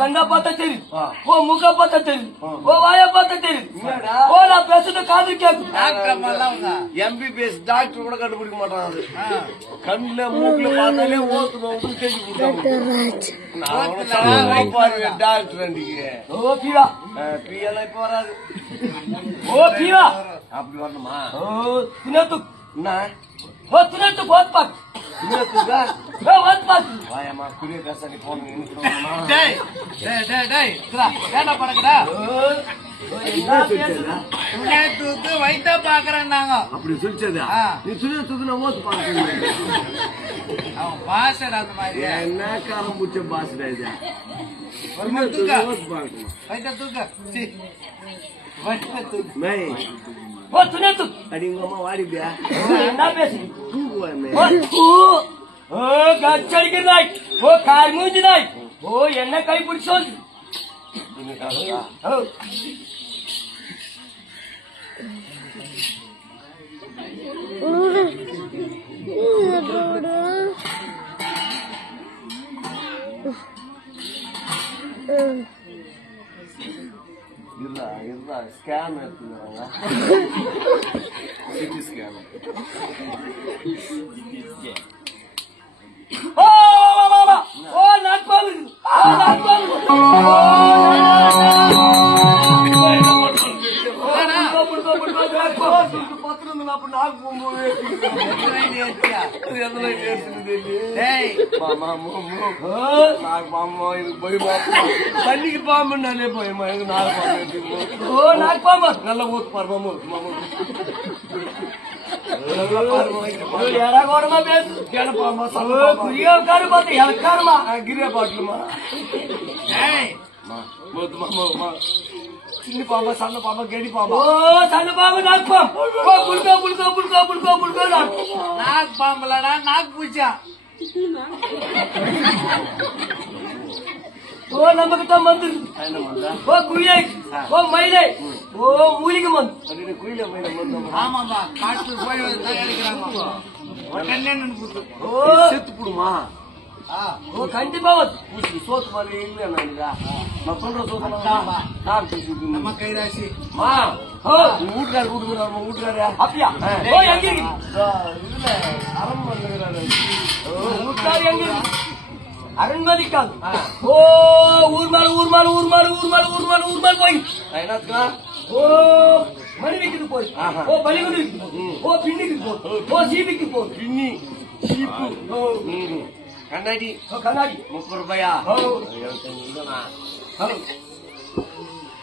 கண்ணா பார்த்தா தெரியும், ஓ முக பார்த்தா தெரியும், ஓ வாய பார்த்தா தெரியும், ஓ நான் பேசுறது காது கேட்கும். எம்பிபிஎஸ் டாக்டர் கூட கண்டுபிடிக்க மாட்டான். கண்ணுல மூக்குல பார்த்தாலே ஓத்துணும் டாக்டர் அன்னைக்கு. ஓ பீவா பிஎல்லாம் இப்ப வராது. ஓ பீவா அப்படி வரணுமா? ஓ தினத்து என்ன ஓ தினத்து போத் பாக் இன்னத்துக்கா ஓ போத் பாக் வாயம்மா குடிய கசாணி போன வைத்தா பாக்குறேன் நாங்க அப்படி சொல்லிச்சதா? நீ சுயத்துக்கு நான் ஓத்து பாக்குறேன். அவன் பாசர் அந்த மாதிரி என்ன காலம் பூச்ச பாசுடா இது? வைத்த தூக்க ஓ தினத்து அடி உங்க அம்மா வாடிப்பியா? என்ன பேசுறீ? தூக்குவாமே. ஓ கச்சடிக்கிறாய், ஓ கார் மூஞ்சினாய், ஓ என்ன கை பிடிச்சோம். இருந்தா ஸ்கேன் எடுத்துக்கிறாங்க. CT scan. ஓ நாட்பால், ஓ நாட்பால். அப்ப நாக்கு போகும்போது எந்த லைட் ஏற்றுக்குது நாக்கு பாம்பா எனக்கு பயமா தண்ணிக்கு பாம்பு நானே பயமா எனக்கு நாக்கு பாம்பு எடுத்துக்கணும். ஓ நாக்கு பாம்பா நல்லா ஊத்து பாரு மாமா எறகோடமா பேசு கேளப்பாமா குரியா உட்காரு பார்த்து இலக்காருமா கிரியா பாட்டுமா சின்ன பாம்பா சன்ன பாம்பா கெடி பாம்பா ஓ சன்ன பாம்பு நாக்கு பாம்பு ஓ புல்கா புல்கா புல்கா புல்கா புல்கா நாக்கு பாம்பலடா நாக்கு பூச்சா ஓ நமக்கு தான் வந்துரு ஓ குயிலை ஓ மயிலை ஓ மூலிகை மந்து குயில ஆமாப்பா காட்டு போய் தயாரிக்கிறாங்க உடனே நினைப்பு ஓ செத்து போடுமா ஓ கண்டிப்பா பூச்சி சோத்து மாதிரி இல்லையா நான் சொல்ற சோத்து நம்ம கைராசி ஓ வீட்டுக்காரு கூட்டுக்கிறாரு வீட்டுக்காரு அப்படியா ஓ எங்க இருக்கு இதுல அறம் பண்ணுகிறாரு வீட்டுக்காரு எங்க இருக்கு அரண்மதிக்கால் ஓ ஊர்மால் ஊர்மால் ஊர்மால் ஊர்மால் ஊர்மால் ஊர்மால் போய் என்னத்துக்கா ஓ மனைவிக்கு போய் ஓ பலிகுடி ஓ பின்னிக்கு போ ஓ சீபிக்கு போ பின்னி சீப்பு கண்ணாடி கண்ணாடி 30 ரூபாயா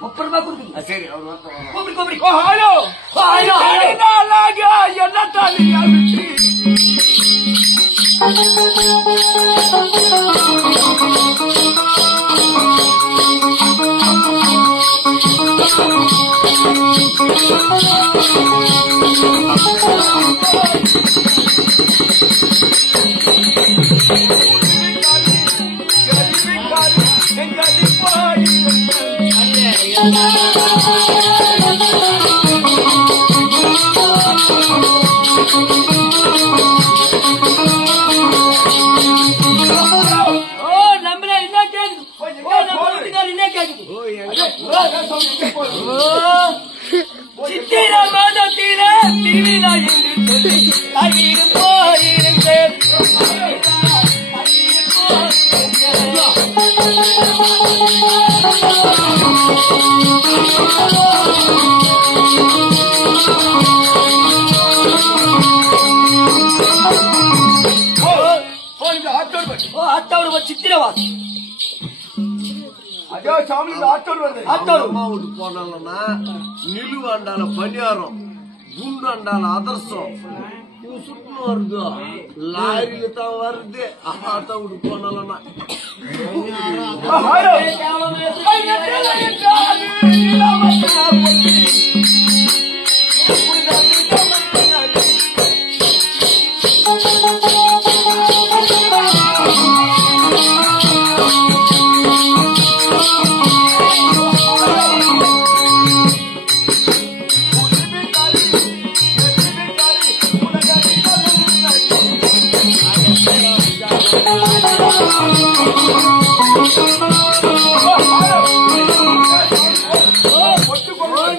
30 ரூபாய் கொடுத்து சரி அவர் கூப்பிடு கூப்பிடு ஓ ஹலோ ஹலோ என்ன தாலியா சித்திர மாதத்தில திருவிழா என்று சொல்லி அகிரு போயிருந்தேன் அத்தோடு சித்திரவா அதோ சாமி ஆட்டோடு வந்து அம்மா வீட்டு போனாலன்னா நிலுவாண்டால பணியாரம் குண்டாண்டால அதர்சம் சுத்தம் வருது லாரியில தான் வருது ஆட்டோ வீட்டு போனாலன்னா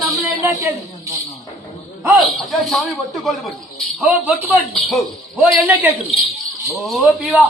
நம்மள என்ன அதே சாமி ஒட்டு கொண்டு ஓ பொட்டுபாடி ஓ என்ன கேக்குது ஓ பீவா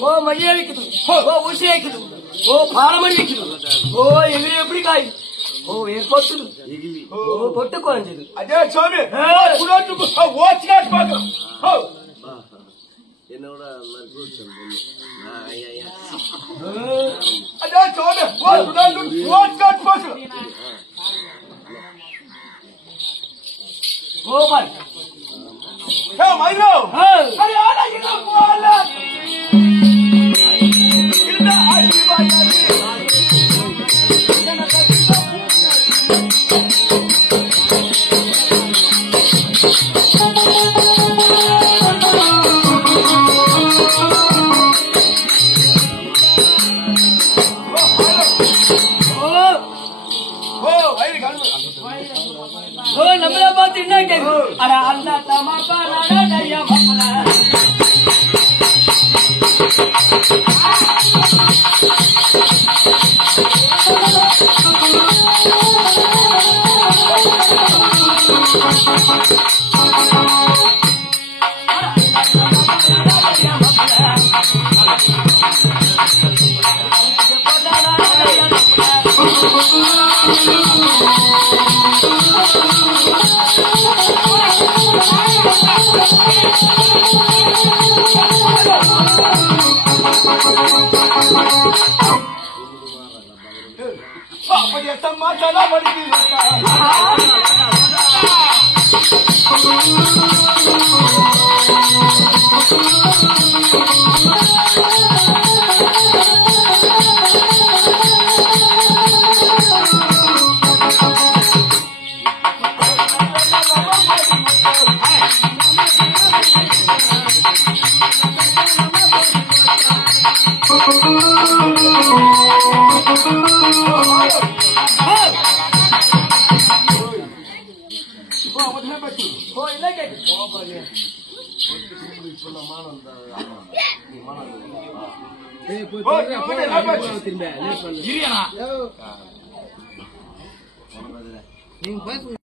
ஓ மையா விக்குது ஓ ஊசி வைக்குது ஓ பாரமணி விக்குது ஓ எகிரி எப்படி காய் ஓ ஏற்படுத்துது ஓ பொட்டு குறைஞ்சது அதே சாமி ஓச்சிக்காட்டு பாக்குறோம் என்னோட அதே சாமி ஓச்சிக்காட்டு பாக்குறோம் ஓ பாரு மைரோ ஓ நம்ம சின்ன கேள்வி. அட அந்த தமாப்பா நடடைய மாப்பிள. நீங்க